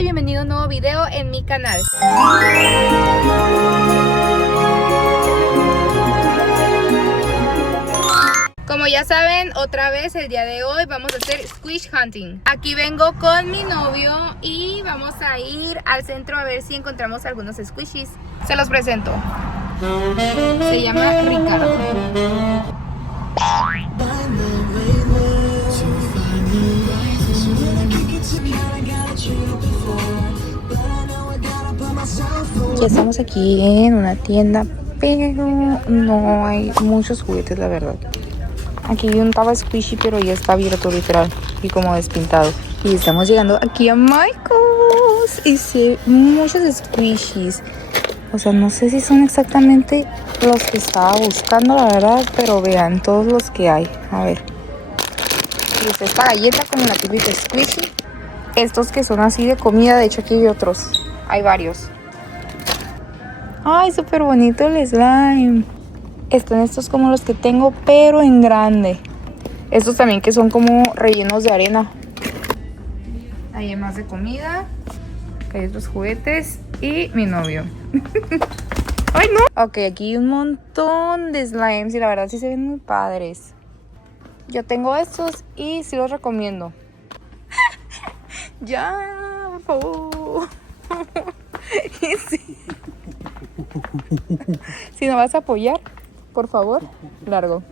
Hola y bienvenido a un nuevo video en mi canal. Como ya saben, otra vez el día de hoy vamos a hacer squish hunting. Aquí vengo con mi novio y vamos a ir al centro a ver si encontramos algunos squishies. Se los presento. Se llama Ricardo. Ya estamos aquí en una tienda, pero no hay muchos juguetes, la verdad. Aquí vi un taba squishy, pero ya está abierto literal y como despintado. Y estamos llegando aquí a Michael's y sí, muchos squishies. O sea, no sé si son exactamente los que estaba buscando, la verdad, pero vean todos los que hay. A ver. Y está esta galleta como la típica squishy. Estos que son así de comida, de hecho aquí hay otros. Hay varios. Ay, súper bonito el slime. Están estos como los que tengo, pero en grande. Estos también que son como rellenos de arena. Hay más de comida. Acá hay otros juguetes. Y mi novio. ¡Ay, no! Ok, aquí hay un montón de slimes y la verdad sí se ven muy padres. Yo tengo estos y sí los recomiendo. Ya, por favor. Sí. Si no vas a apoyar, por favor, largo.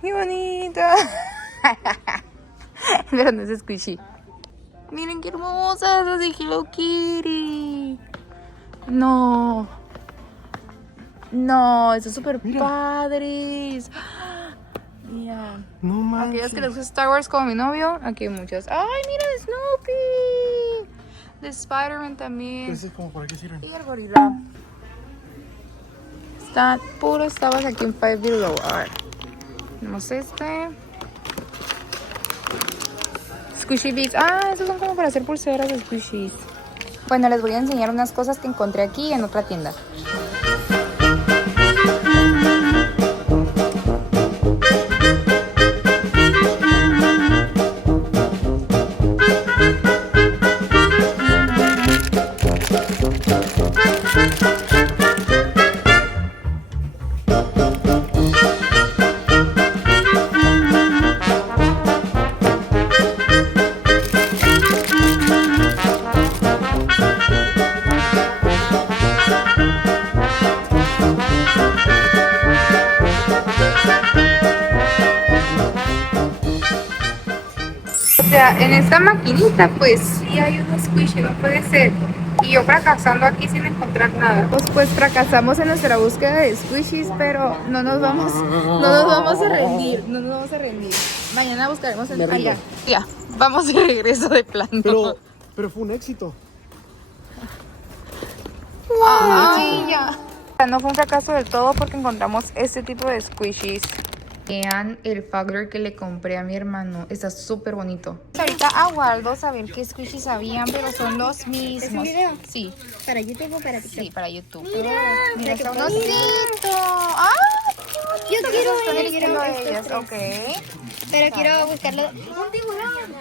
¡Qué bonito! Pero no es squishy. Miren qué hermosas las de Hello Kitty. No. No, están súper padres. Mira. No manches. Aquellos que les gusta Star Wars como mi novio, aquí hay muchas. ¡Ay, mira de Snoopy! De Spider-Man también. Pues es como para qué sirven. Y el gorila. Están puros tabas aquí en Five Below. A ver. Tenemos este. Squishy Beats. Ah, estos son como para hacer pulseras de squishies. Bueno, les voy a enseñar unas cosas que encontré aquí en otra tienda. O sea, en esta maquinita pues sí hay unos squishy, no puede ser. Y yo fracasando aquí sin encontrar nada. Pues fracasamos en nuestra búsqueda de squishies, pero no nos vamos a rendir, no nos vamos a rendir. Mañana buscaremos en allá. Ya, vamos de regreso de plano. Pero fue un éxito. Ay, ya. No fue un fracaso del todo porque encontramos este tipo de squishies. Vean el Fagler que le compré a mi hermano. Está súper bonito. Ahorita a Waldo a ver qué squishies habían, pero son los mismos. ¿Es un video? Sí. ¿Para YouTube o para TikTok? Sí, para YouTube. Mira, Está un osito. ¡Ah! Yo quiero Quiero estos ellos. tres. Ok. Pero quiero buscarlo. Un tiburón.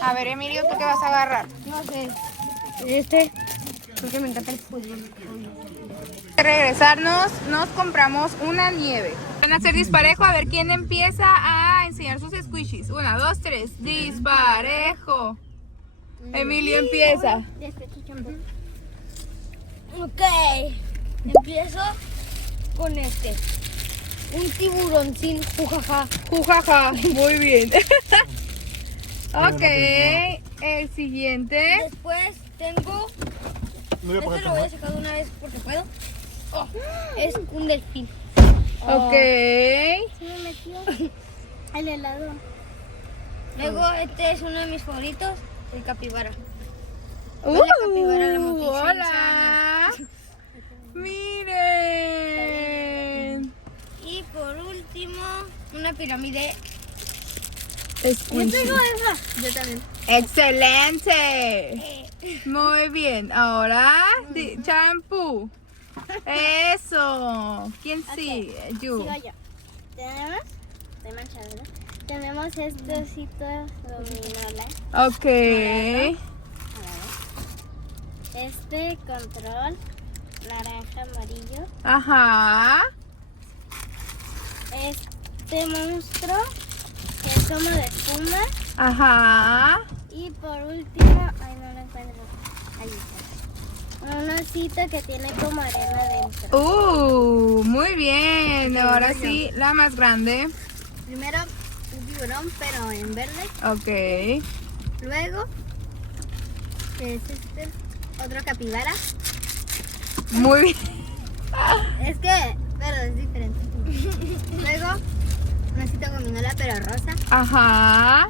A ver, Emilio, ¿tú qué vas a agarrar? No sé. Este. Porque me encanta el fútbol. De regresarnos, nos compramos una nieve. Van a hacer disparejo, a ver quién empieza a enseñar sus squishies. 1, 2, 3. Disparejo. Emilio empieza. Ok. Empiezo con este. Un tiburón sin jujaja. Jujaja, muy bien. Ok, el siguiente. Después tengo. No voy a Este poner lo voy a cámara. sacar de una vez porque puedo. Oh, es un delfín. Ok. Se me metió el helado. Luego este es uno de mis favoritos, el capibara. La capibara la metí 6 Hola. años. Miren. Y por último, una pirámide. Squishy. esa. Yo también. Excelente. Muy bien. Ahora, champú. Eso. ¿Quién sigue? You. Sigo yo. Tenemos, estoy manchada, ¿verdad? Tenemos este osito dominó, Ok. Este control naranja amarillo. Ajá. Este monstruo que es como de espuma. Ajá. Y por último, ay no lo encuentro. Ahí está. Un osito que tiene como arena dentro. Muy bien. Ahora sí, la más grande. Primero un tiburón, pero en verde. Ok. Luego, que es este, otro capibara. Muy bien. Es que, pero es diferente. Luego, un osito gominola, pero rosa. Ajá.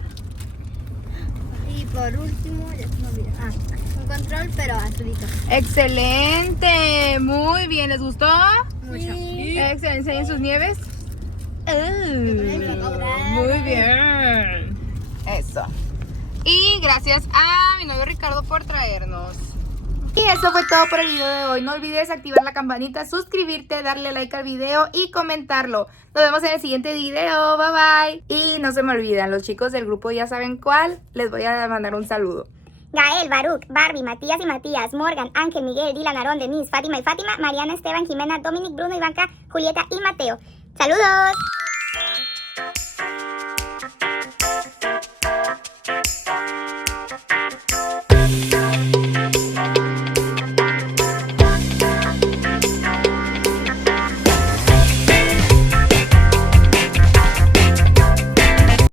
Y por último, ya se me olvidó. Un control, pero azulito. Excelente. Muy bien. ¿Les gustó? Mucho. Excelente. ¿Enseñen sus nieves? Muy bien. Eso. Y gracias a mi novio Ricardo por traernos. Y eso fue todo por el video de hoy. No olvides activar la campanita, suscribirte, darle like al video y comentarlo. Nos vemos en el siguiente video. Bye bye. Y no se me olvidan, los chicos del grupo ya saben cuál. Les voy a mandar un saludo. Gael, Baruch, Barbie, Matías y Matías, Morgan, Ángel, Miguel, Dylan, Aarón, Denise, Fátima y Fátima, Mariana, Esteban, Jimena, Dominic, Bruno, Ivanka, Julieta y Mateo. ¡Saludos!